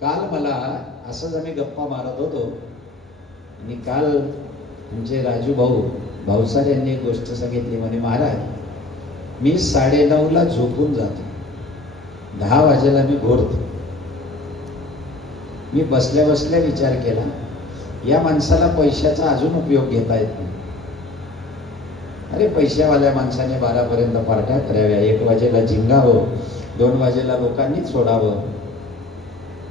काल मला असंच आम्ही गप्पा मारत होतो आणि काल आमचे राजू भाऊसार यांनी एक गोष्ट सांगितली. म्हणे महाराज मी 9:30ला झोपून जातो, 10 वाजेला मी घोरतो. मी बसल्या बसल्या विचार केला, या माणसाला पैशाचा अजून उपयोग घेता येत नाही. अरे पैशावाल्या माणसाने 12 पर्यंत पार्ट्या कराव्या, 1 वाजेला झिंगावं, 2 वाजेला लोकांनीच सोडावं,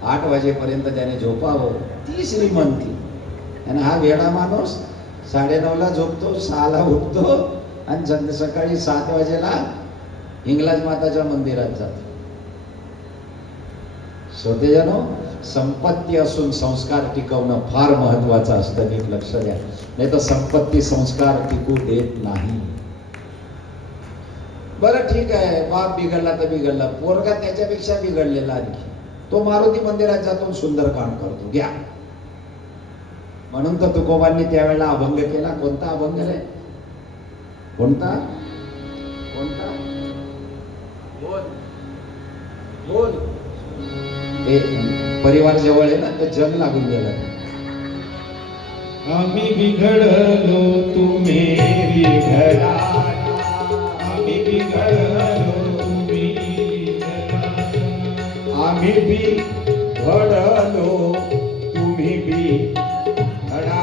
8 वाजेपर्यंत त्याने झोपावं, ती श्रीमंती. आणि हा वेडा माणूस 9:30ला झोपतो, 6ला उठतो आणि सकाळी 7 वाजेला हिंगलाज माताच्या मंदिरात जातो. श्रोतेजनो, संपत्ती असून संस्कार टिकवणं फार महत्वाचं असतं. नीट लक्ष द्या, नाही तर संपत्ती संस्कार टिकू देत नाही. बरं ठीक आहे, बाप बिघडला तर बिघडला, पोरगा त्याच्यापेक्षा बिघडलेला आणखी, तो मारुती मंदिरात जातो, सुंदर काम करतो, घ्या. म्हणून तर तुकोबांनी त्यावेळेला अभंग केला. कोणता अभंग रे? कोणता कोणता? बोल बोल. ते परिवार जवळ आहे ना, तर जग लागून गेलं. आम्ही बिघडलो तुम्ही बिघडा, आम्ही बिघडलो तुम्ही बिघडा, आम्ही बिघडलो तुम्ही बिघडा,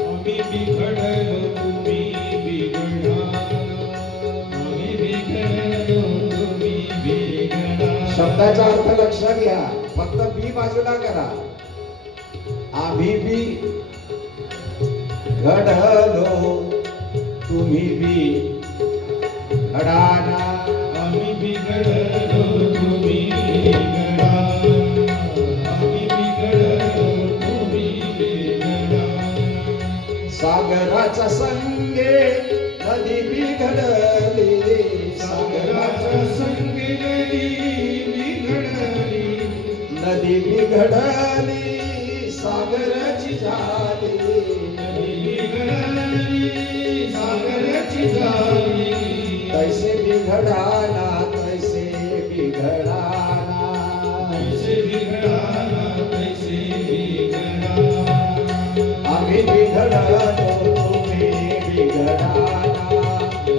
आम्ही बिघडलो तुम्ही बिघडा, आम्ही बिघडलो तुम्ही बिघडा. शब्दाचा अर्थ लक्षात घ्या, फक्त बी बाजूला करा. आम्ही बी घडलो तुम्ही बी घडाना, आम्ही बिघडलो तुम्ही बिघडा, आम्ही बिघडलो तुम्ही बिघडा. सागराचा संगे नदी बिघडली, सागराचा संगे बिघडली, नदी बिघडली, सागराची झाली, नदी बिघडली, सागराची झाली. तैसे बिघडाना, तैसे बिघडाना, तैसे बिघडाना, तैसे बिघडा. आम्ही बिघडलो तुम्ही बिघडाना,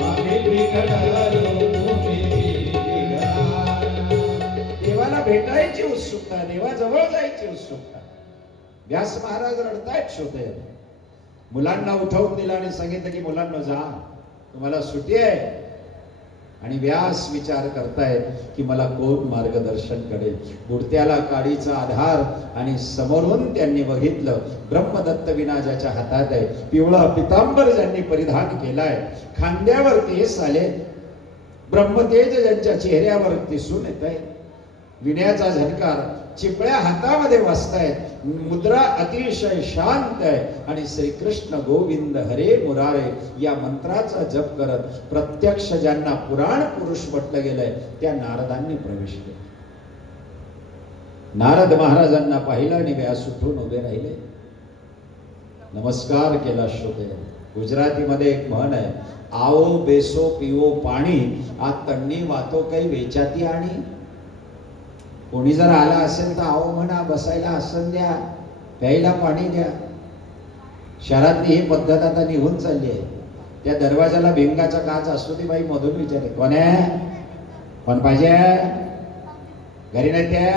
आम्ही बिघडलो तुम्ही बिघडा. देवाला भेटायची उत्सुकता, देवाजवळ जायची उत्सुकता. व्यास महाराज रडतायत. शोधे मुलांना उठवून दिला आणि सांगितलं की मुलांना जा, तुम्हाला सुट्टी आहे. आणि व्यास विचार करतायत की मला कोण मार्गदर्शन करेल. बुडत्याला काडीचा आधार आणि समोरून त्यांनी बघितलं ब्रह्मदत्त विना ज्याच्या हातात आहे, पिवळा पितांबर ज्यांनी परिधान केलाय, खांद्यावर केस आले, ब्रह्मतेज ज्यांच्या चेहऱ्यावर दिसून येत आहे, विण्याचा झणकार चिपळ्या हातामध्ये वाजतायत, मुद्रा अतिशय शांत आहे. आणि श्रीकृष्ण गोविंद हरे मुरारे या मंत्राचा जप करत प्रत्यक्ष ज्यांना पुराण पुरुष म्हटलं गेलंय त्या नारदांनी प्रवेश केला. नारद महाराजांना पाहिलं आणि व्यास उठून उभे राहिले, नमस्कार केला. श्रोते, गुजरातीमध्ये एक म्हण आहे, आओ बेसो पिओ पाणी, आ तण्णी वातो काही वेचाती. आणि कोणी जर आला असेल तर आओ म्हणा, बसायला आसन द्या, प्यायला पाणी द्या. शहरातली ही पद्धत आता निघून चालली आहे. त्या दरवाजाला भिंगाचा काच असतो, ती बाई मधून विचारते, कोण आहे, कोण पाहिजे, घरी नाही त्या.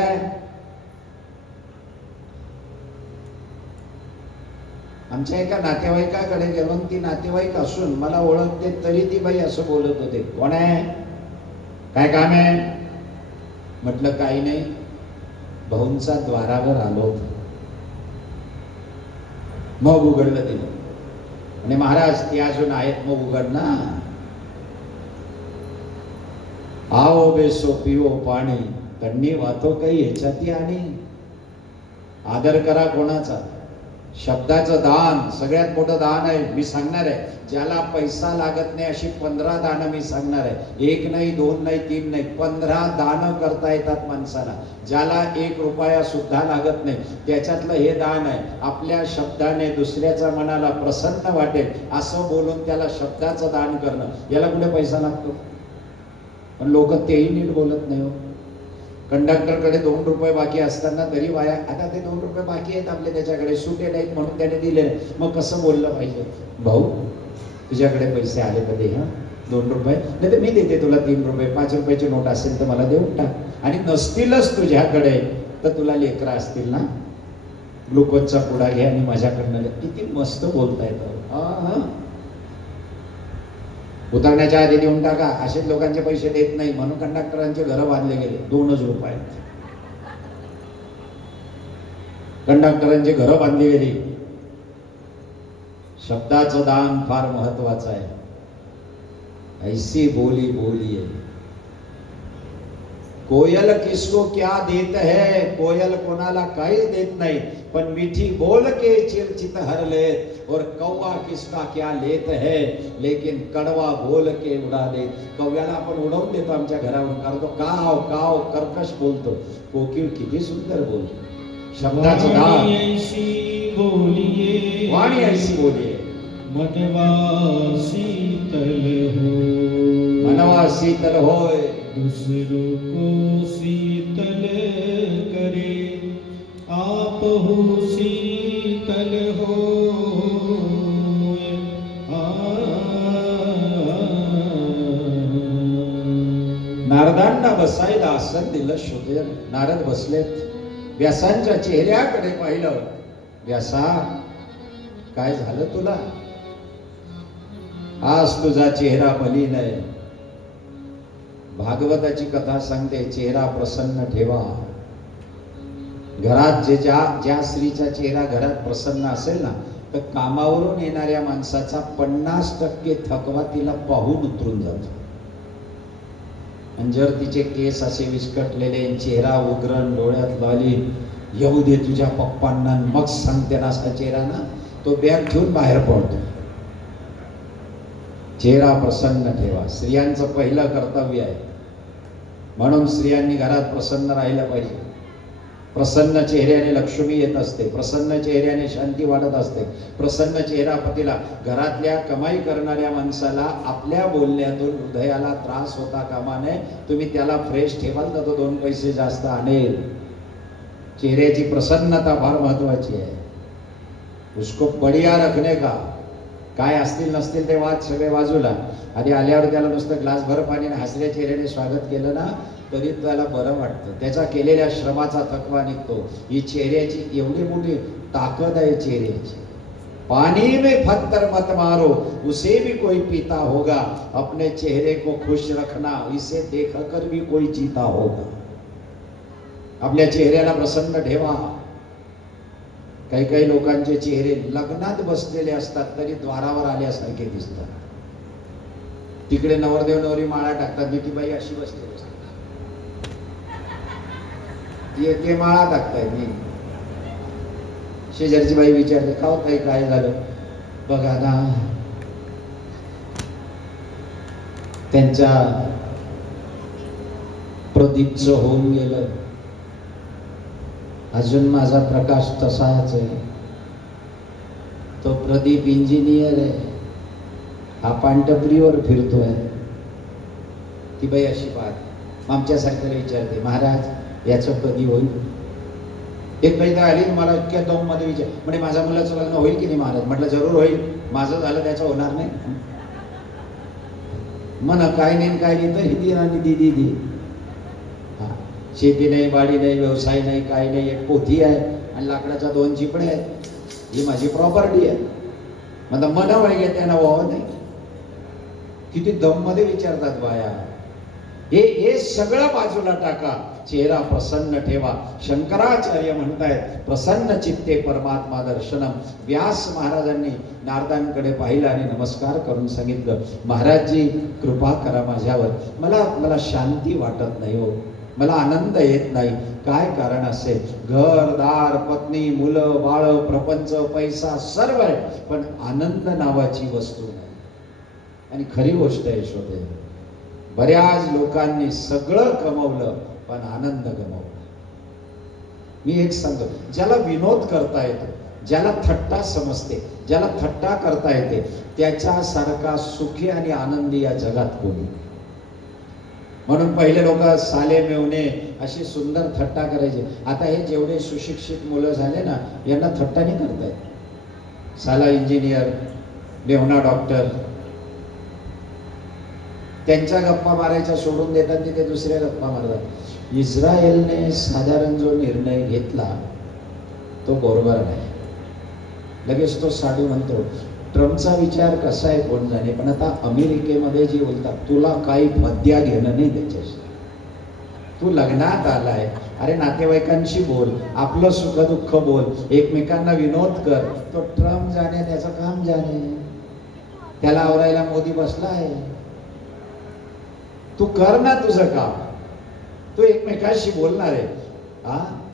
आमच्या एका नातेवाईकाकडे गेलो, ती नातेवाईक असून मला ओळखते तरी ती बाई असं बोलत होते, कोण आहे, काय काम आहे. म्हटलं काही नाही, भाऊंचा द्वारावर आलो. मग उघडलं तिने. आणि महाराज ती अजून आहेत, मग उघड ना. आओ बेसो पिओ पाणी, तण्णी वातो काही ह्याच्याती. आणि आदर करा कोणाचा. शब्दाचं दान सगळ्यात मोठं दान आहे. मी सांगणार आहे, ज्याला पैसा लागत नाही अशी 15 दानं मी सांगणार आहे. 1 नाही, 2 नाही, 3 नाही, 15 दानं करता येतात माणसाला. ज्याला 1 रुपया सुद्धा लागत नाही त्याच्यातलं हे दान आहे. आपल्या शब्दाने दुसऱ्याच्या मनाला प्रसन्न वाटेल असं बोलून त्याला शब्दाचं दान करणं, याला कुठे पैसा लागतो. पण लोक तेही नीट बोलत नाही हो. कंडक्टरकडे 2 रुपये बाकी असताना तरी वाया, आता ते 2 रुपये बाकी आहेत आपले त्याच्याकडे, सुटे नाहीत म्हणून त्याने दिले नाही. मग कसं बोललं पाहिजे? भाऊ तुझ्याकडे पैसे आले कधी? हा 2 रुपये नाही तर मी देते तुला 3 रुपये, 5 रुपयाची नोट असेल तर मला देऊन टाक. आणि नसतीलच तुझ्याकडे तर तुला लेकरं असतील ना, ग्लुकोजचा पुडा घे आणि माझ्याकडनं घे. किती मस्त बोलतायत. उतरण्याच्या आधी देऊन टाका, असेच लोकांचे पैसे देत नाही म्हणून कंडक्टरांचे घरं बांधले गेले. 2च रुपये कंडक्टरांची घरं बांधली गेली. शब्दाचं दान फार महत्वाचं आहे. ऐसी बोली बोलिए. कोयल किसको क्या देत है, कोयल कोणाला काहीच देत नाही, पण मीठी बोल के चिरचित हर लेत. और कौवा किसका क्या लेत है, लेकिन कड़वा बोल के उडा देत. कव्याला आपण उडवून देतो आमच्या घरावरून, कारण तो काव काव कर्कश बोलतो. कोकिळ किती सुंदर बोलतो. शब्दाचं दान. वाणी ऐसी बोलिए, वाणी ऐसी बोलिए. मनवा शीतल हो, मनवा शीतल होय, दूसरों को शीतल करे, आप हो शीतल हो. नारदांना बसायला आसन दिलं शोधेल. नारद बसलेत, व्यासांच्या चेहऱ्याकडे पाहिलं. व्यासा काय झालं तुला? आज तुझा चेहरा मलिन आहे. भागवताची कथा सांगते, चेहरा प्रसन्न ठेवा. घरात ज्या स्त्रीचा चेहरा घरात प्रसन्न असेल ना, तर कामावरून येणाऱ्या माणसाचा 50% थकवा तिला पाहून उतरून जातो. आणि जर तिचे केस असे विस्कटलेले, चेहरा उग्रण, डोळ्यात लाली, येऊ दे तुझ्या पप्पांना मग सांगते ना असा चेहरा ना, तो बॅग ठेवून बाहेर पडतो. चेहरा प्रसन्न ठेवा, स्त्रियांचं पहिलं कर्तव्य आहे. म्हणून स्त्रियांनी घरात प्रसन्न राहिलं पाहिजे. प्रसन्न चेहऱ्याने लक्ष्मी येत असते, प्रसन्न चेहऱ्याने शांती वाढत असते. प्रसन्न चेहरा पतीला, घरातल्या कमाई करणाऱ्या माणसाला आपल्या बोलण्यातून हृदयाला त्रास होता कामा नये. तुम्ही त्याला फ्रेश ठेवाल तर तो 2 पैसे जास्त आणेल. चेहऱ्याची प्रसन्नता फार महत्वाची आहे. उसको बढ़िया रखने का. काय असतील नसतील ते वाद सगळे बाजूला, आणि आल्यावर त्याला नुसतं ग्लासभर पाणी हसऱ्या चेहऱ्याने स्वागत केलं ना, तरी त्याला बरं वाटतं. त्याचा केलेल्या श्रमाचा थकवा निघतो. ही चेहऱ्याची एवढी मोठी ताकद आहे चेहऱ्याची. पानी में पत्थर मत मारो, उसे भी कोई पीता होगा. अपने चेहरे को खुश रखना, इसे देखकर भी कोई जीता होगा. आपल्या चेहऱ्याला प्रसन्न ठेवा. काही काही लोकांचे चेहरे लग्नात बसलेले असतात तरी द्वारावर आल्यासारखे दिसतात. तिकडे नवरदेव नवरी माळा टाकतात, मी ती बाई अशी बसलेली असते, ते माळा टाकतायत. मी शेजारची बाई विचारते, का हो ताई काय झालं? बघा ना, त्यांच्या प्रदीपचं होऊन गेलं, अजून माझा प्रकाश तसाच आहे. तो प्रदीप इंजिनियर आहे, हा पांटपरीवर फिरतोय. ती बाई अशी पाहत आमच्यासारख्याला विचारते, महाराज याचं कधी होईल? एक बाई आली मला इतक्या दम मध्ये विचार, म्हणजे माझ्या मुलाचं लग्न होईल की नाही महाराज? म्हटलं जरूर होईल. माझं झालं त्याचं होणार नाही म्हणा. काय नाही काय नाही तर हिदी आणि दिदी. शेती नाही, बाडी नाही, व्यवसाय नाही, काही नाही. एक पोथी आहे आणि लाकडाच्या 2 चिपळे आहेत. ही माझी प्रॉपर्टी आहे. मला मना वळगे त्यांना व्हावं नाही. किती दम मध्ये विचारतात बाया. हे सगळं बाजूला टाका, चेहरा प्रसन्न ठेवा. शंकराचार्य म्हणतायत, प्रसन्न चित्ते परमात्मा दर्शनम. व्यास महाराजांनी नारदांकडे पाहिलं आणि नमस्कार करून सांगितलं, महाराजजी कृपा करा माझ्यावर. मला शांती वाटत नाही हो, मला आनंद येत नाही. काय कारण असेल? घरदार, पत्नी, मुलं, बाळ, प्रपंच, पैसा सर्व आहे, पण आनंद नावाची वस्तू नाही. आणि खरी गोष्ट आहे शोधे, बऱ्याच लोकांनी सगळं कमवलं पण आनंद गमावला. मी एक सांगतो, ज्याला विनोद करता येतो, ज्याला थट्टा समजते, ज्याला थट्टा करता येते, त्याच्यासारखा सुखी आणि आनंदी या जगात कोणी. म्हणून पहिले लोक साले मेवणे अशी सुंदर थट्टा करायचे. आता हे जेवढे सुशिक्षित मुलं झाले ना, यांना थट्टा नाही करतायत. साला इंजिनियर, मेवणा डॉक्टर, त्यांच्या गप्पा मारायच्या सोडून देतात, ते दुसऱ्या गप्पा मारतात. इस्रायलने साधारण जो निर्णय घेतला तो बरोबर नाही. लगेच तो साधू म्हणतो ट्रम्पचा विचार कसा आहे कोण जाणे, पण आता अमेरिकेमध्ये जे बोलतात तुला काही भद्या घेणं नाही त्याच्याशी. तू लग्नात आलाय, अरे नातेवाईकांशी बोल, आपलं सुख दुःख बोल, एकमेकांना विनोद कर. तो ट्रम्प जाणे त्याचं काम जाणे, त्याला आवरायला मोदी बसला आहे. तू कर ना तुझं काम, तू एकमेकांशी बोलणार आहे. हा